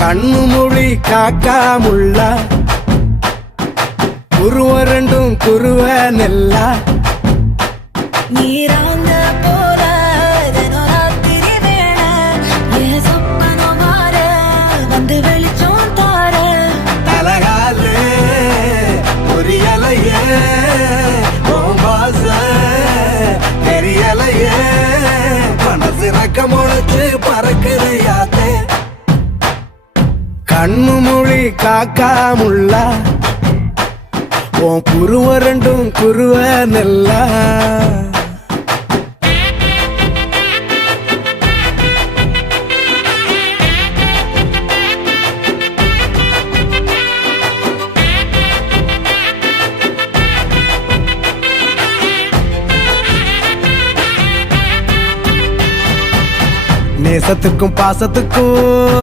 கண்ணு மொழி காக்காமுள்ள குருவ ரெண்டும் குருவ நெல்லா நீராங்க போல தினராத்திரி வேண என் சொப்பனம் மாற வந்து வெளிச்சம் தார தலகாலே பொரியலையே ஓம்பாச தெரியலையே மனசு ரக்க முளைச்சு பறக்குறையாத்தே கண்ணு மொழி காக்காமுள்ள உன் குருவ ரெண்டும் குருவ நெல்லா நேசத்துக்கும் பாசத்துக்கும்